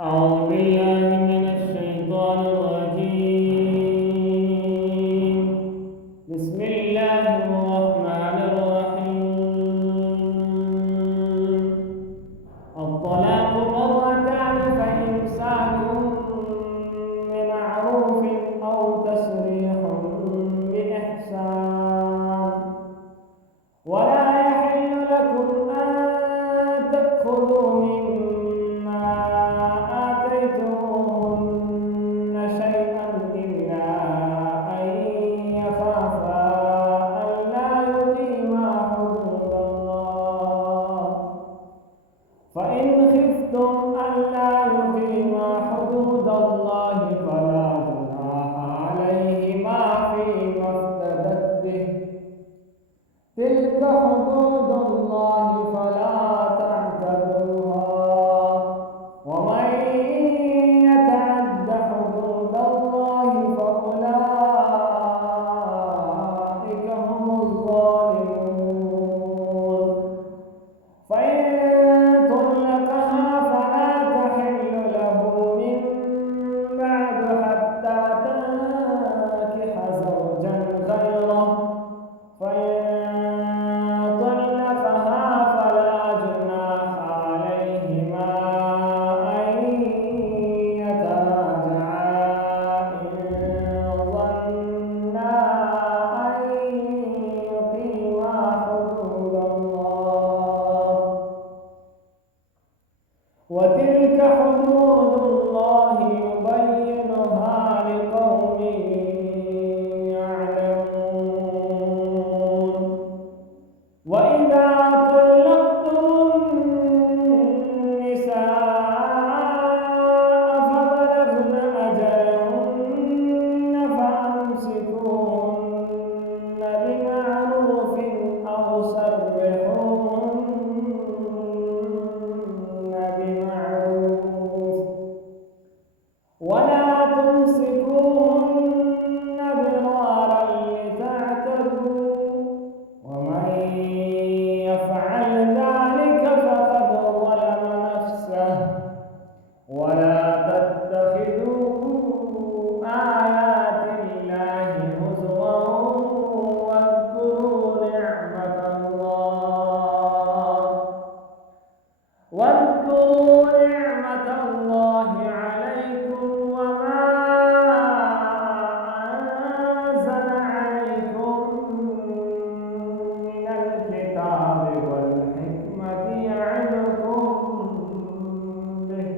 أعوذ بالله من الشيطان الرجيم. بسم الله الرحمن الرحيم. الطلاق مرتان فإمساك بمعروف أو تسريح بإحسان ولا يحل لكم أن تأخذوا مما آتيتموهن شيئا إلا أن يخافا ألا يقيما حدود الله، فإن خفتم ألا يقيما حدود الله فلا جناح عليهما فيما افتدت به، تلك حدود الله فلا تعتدوها، ومن يتعد حدود الله فأولئك هم الظالمون. فإن طلقها فلا تحل له من بعد حتى تنكح زوجا غيره، فإن طلقها فلا جناح عليهما أن يتراجعا إن ظنا أن يقيما حدود الله، وتلك حدود الله يبينها لقوم يعلمون. وإذا طلقتم النساء فبلغن أجلهن فأمسكوهن بمعروف أو سرحوهن بمعروف، ولا تمسكوهن ضرارا لتعتدوا، ومن يفعل ذلك فقد ظلم نفسه. ولا تتخذوا آيات الله هزوا واذكروا نعمة الله عليكم وما أنزل عليكم من الكتاب والحكمة يعظكم به،